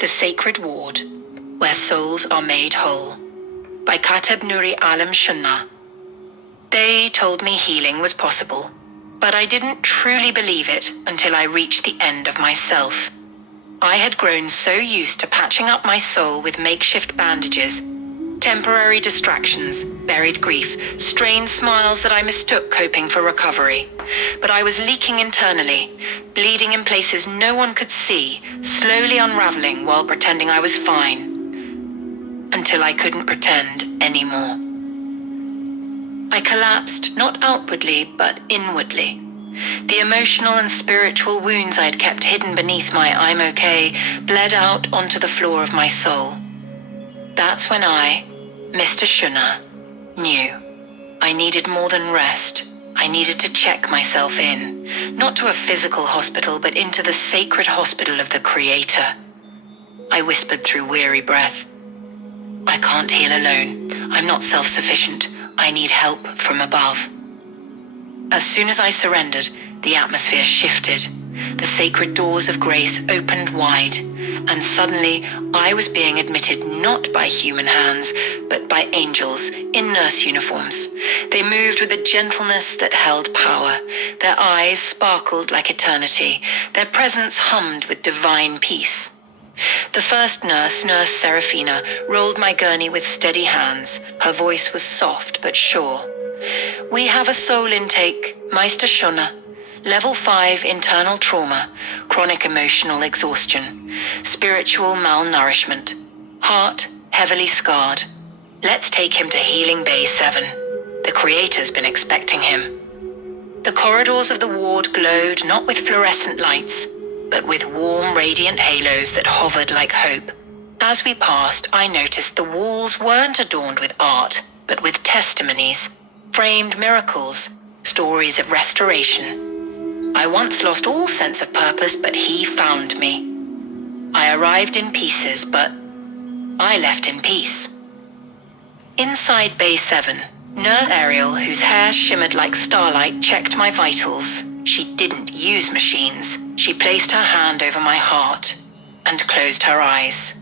The Sacred Ward, Where Souls Are Made Whole, by Kateb Nuri Alam Shunnah. They told me healing was possible, but I didn't truly believe it until I reached the end of myself. I had grown so used to patching up my soul with makeshift bandages, temporary distractions, buried grief, strained smiles that I mistook coping for recovery. But I was leaking internally, bleeding in places no one could see, slowly unraveling while pretending I was fine. Until I couldn't pretend anymore. I collapsed, not outwardly, but inwardly. The emotional and spiritual wounds I'd kept hidden beneath my "I'm okay" bled out onto the floor of my soul. That's when I, Mr. Shunnah, knew I needed more than rest. I needed to check myself in, not to a physical hospital, but into the sacred hospital of the Creator. I whispered through weary breath. I can't heal alone. I'm not self-sufficient. I need help from above. As soon as I surrendered, the atmosphere shifted. The sacred doors of grace opened wide, and suddenly I was being admitted not by human hands, but by angels in nurse uniforms. They moved with a gentleness that held power. Their eyes sparkled like eternity. Their presence hummed with divine peace. The first nurse, Nurse Seraphina, rolled my gurney with steady hands. Her voice was soft but sure. We have a soul intake, Meister Shunnah. Level 5 internal trauma, chronic emotional exhaustion, spiritual malnourishment, heart heavily scarred. Let's take him to Healing Bay 7. The Creator's been expecting him. The corridors of the ward glowed not with fluorescent lights, but with warm, radiant halos that hovered like hope. As we passed, I noticed the walls weren't adorned with art, but with testimonies, framed miracles, stories of restoration. I once lost all sense of purpose, but he found me. I arrived in pieces, but I left in peace. Inside Bay 7, Nurse Ariel, whose hair shimmered like starlight, checked my vitals. She didn't use machines. She placed her hand over my heart and closed her eyes.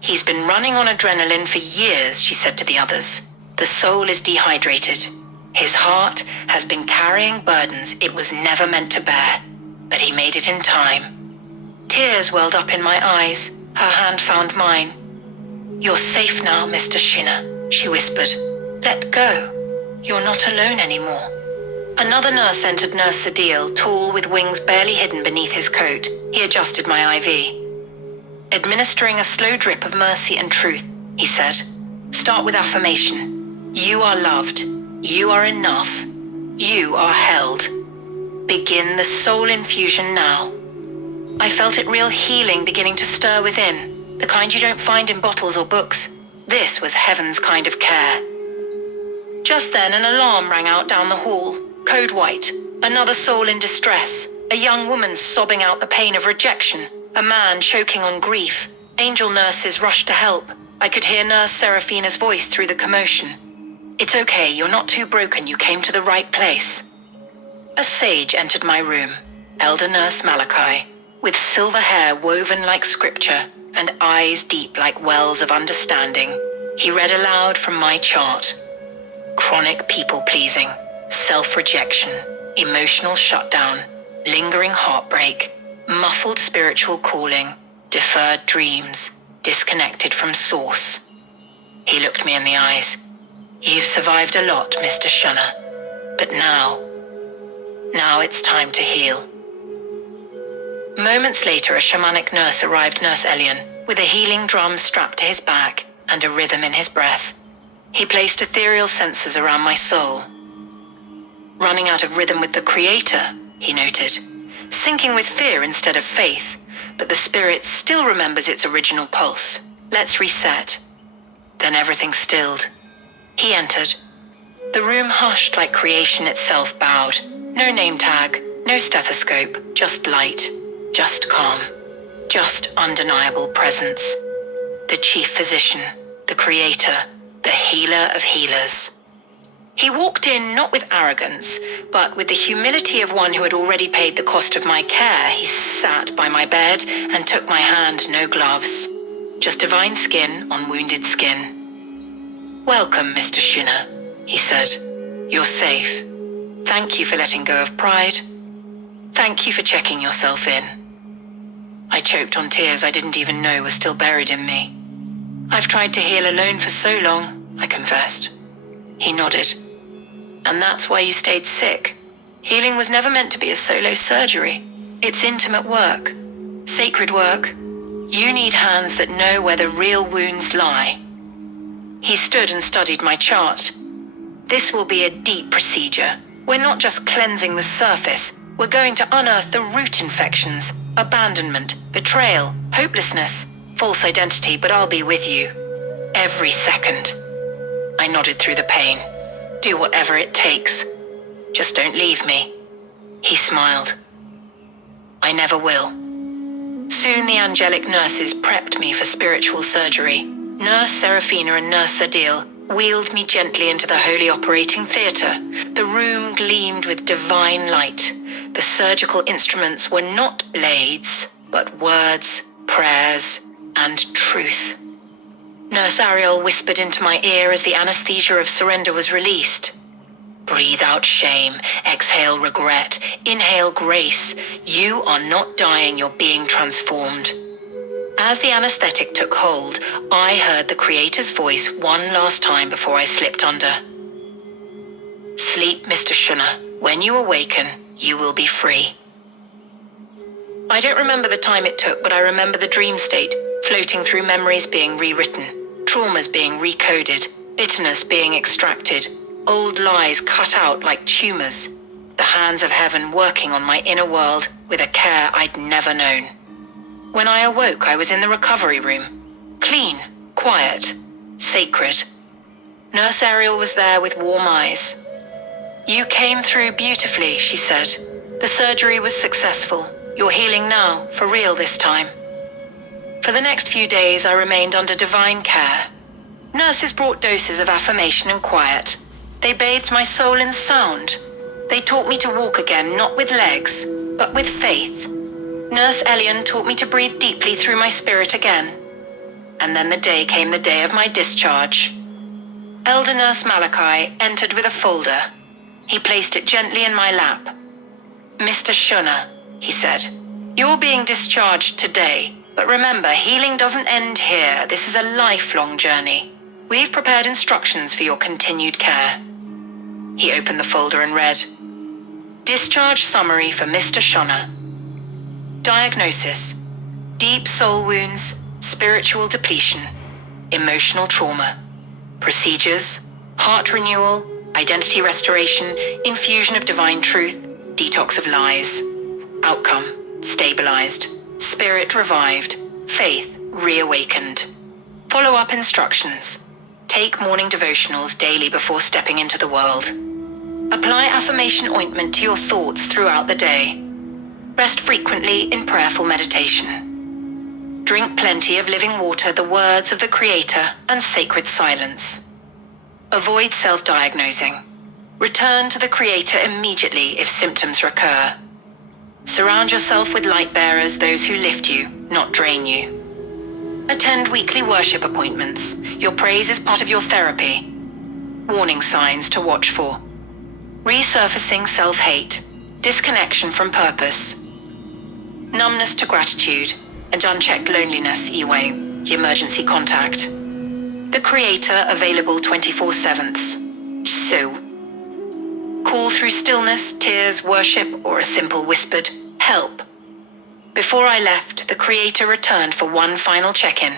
He's been running on adrenaline for years, she said to the others. The soul is dehydrated. His heart has been carrying burdens it was never meant to bear, but he made it in time. Tears welled up in my eyes. Her hand found mine. You're safe now, Mr. Shunnah, she whispered. Let go. You're not alone anymore. Another nurse entered, Nurse Sadil, tall with wings barely hidden beneath his coat. He adjusted my IV. Administering a slow drip of mercy and truth, he said. Start with affirmation. You are loved. You are enough. You are held. Begin the soul infusion now. I felt it real healing beginning to stir within, the kind you don't find in bottles or books. This was heaven's kind of care. Just then an alarm rang out down the hall. Code white. Another soul in distress. A young woman sobbing out the pain of rejection. A man choking on grief. Angel nurses rushed to help. I could hear Nurse Seraphina's voice through the commotion. It's okay, you're not too broken, you came to the right place. A sage entered my room, Elder Nurse Malachi, with silver hair woven like scripture and eyes deep like wells of understanding. He read aloud from my chart. Chronic people-pleasing, self-rejection, emotional shutdown, lingering heartbreak, muffled spiritual calling, deferred dreams, disconnected from source. He looked me in the eyes. You've survived a lot, Mr. Shunnah, but now it's time to heal. Moments later, a shamanic nurse arrived, Nurse Elian, with a healing drum strapped to his back and a rhythm in his breath. He placed ethereal sensors around my soul. Running out of rhythm with the Creator, he noted. Sinking with fear instead of faith, but the spirit still remembers its original pulse. Let's reset. Then everything stilled. He entered. The room hushed like creation itself bowed. No name tag, No stethoscope, just light, just calm, just undeniable presence. The chief physician, the creator, the healer of healers. He walked in not with arrogance, but with the humility of one who had already paid the cost of my care. He sat by my bed and took my hand, no gloves. Just divine skin on wounded skin. "Welcome, Mr. Schunner," he said. "You're safe. Thank you for letting go of pride. Thank you for checking yourself in." I choked on tears I didn't even know were still buried in me. "I've tried to heal alone for so long," I confessed. He nodded. "And that's why you stayed sick. Healing was never meant to be a solo surgery. It's intimate work, sacred work. You need hands that know where the real wounds lie." He stood and studied my chart. "This will be a deep procedure. We're not just cleansing the surface. We're going to unearth the root infections, abandonment, betrayal, hopelessness, false identity, but I'll be with you. Every second." I nodded through the pain. "Do whatever it takes. Just don't leave me." He smiled. "I never will." Soon the angelic nurses prepped me for spiritual surgery. Nurse Seraphina and Nurse Sadil wheeled me gently into the holy operating theatre. The room gleamed with divine light. The surgical instruments were not blades, but words, prayers, and truth. Nurse Ariel whispered into my ear as the anesthesia of surrender was released. "Breathe out shame, exhale regret, inhale grace. You are not dying, you're being transformed." As the anesthetic took hold, I heard the Creator's voice one last time before I slipped under. "Sleep, Mr. Schunner. When you awaken, you will be free." I don't remember the time it took, but I remember the dream state, floating through memories being rewritten, traumas being recoded, bitterness being extracted, old lies cut out like tumors, the hands of heaven working on my inner world with a care I'd never known. When I awoke, I was in the recovery room. Clean, quiet, sacred. Nurse Ariel was there with warm eyes. "You came through beautifully," she said. "The surgery was successful. You're healing now, for real this time." For the next few days, I remained under divine care. Nurses brought doses of affirmation and quiet. They bathed my soul in sound. They taught me to walk again, not with legs, but with faith. Nurse Elian taught me to breathe deeply through my spirit again. And then the day came, the day of my discharge. Elder Nurse Malachi entered with a folder. He placed it gently in my lap. "Mr. Schunner," he said, "you're being discharged today. But remember, healing doesn't end here. This is a lifelong journey. We've prepared instructions for your continued care." He opened the folder and read, "Discharge summary for Mr. Schunner. Diagnosis: deep soul wounds, spiritual depletion, emotional trauma. Procedures: heart renewal, identity restoration, infusion of divine truth, detox of lies. Outcome: stabilized, spirit revived, faith reawakened. Follow-up instructions: take morning devotionals daily before stepping into the world. Apply affirmation ointment to your thoughts throughout the day. Rest frequently in prayerful meditation. Drink plenty of living water, the words of the Creator, and sacred silence. Avoid self-diagnosing. Return to the Creator immediately if symptoms recur. Surround yourself with light bearers, those who lift you, not drain you. Attend weekly worship appointments. Your praise is part of your therapy. Warning signs to watch for: resurfacing self-hate, disconnection from purpose, numbness to gratitude, and unchecked loneliness, EWAY, the emergency contact. The Creator available 24/7. So, call through stillness, tears, worship, or a simple whispered, "Help." Before I left, the Creator returned for one final check-in.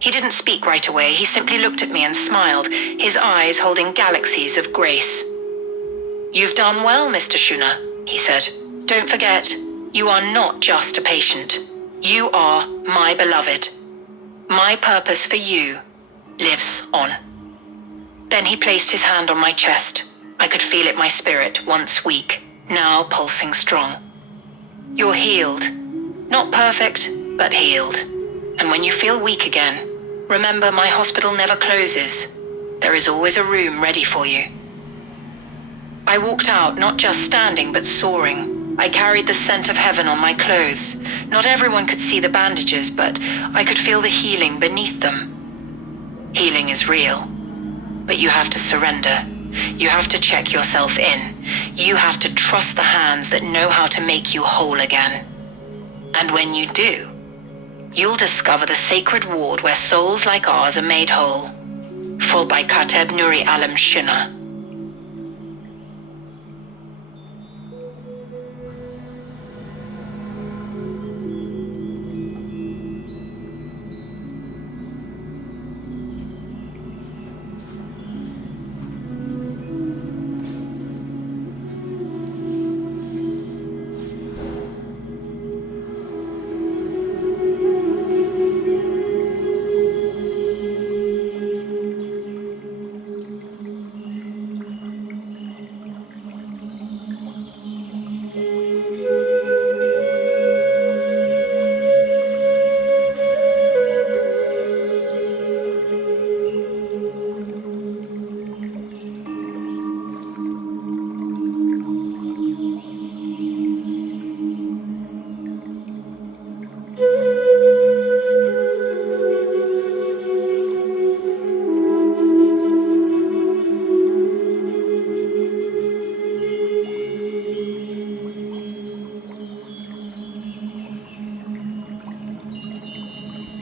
He didn't speak right away. He simply looked at me and smiled, his eyes holding galaxies of grace. "You've done well, Mr. Schunner," he said. "Don't forget, you are not just a patient. You are my beloved. My purpose for you lives on." Then he placed his hand on my chest. I could feel it, my spirit, once weak, now pulsing strong. You're healed. Not perfect, but healed. And when you feel weak again, remember my hospital never closes. There is always a room ready for you. I walked out not just standing, but soaring. I carried the scent of heaven on my clothes. Not everyone could see the bandages, but I could feel the healing beneath them. Healing is real, but you have to surrender. You have to check yourself in. You have to trust the hands that know how to make you whole again. And when you do, you'll discover the sacred ward where souls like ours are made whole. Full by Kateb Nuri Alam Shuna.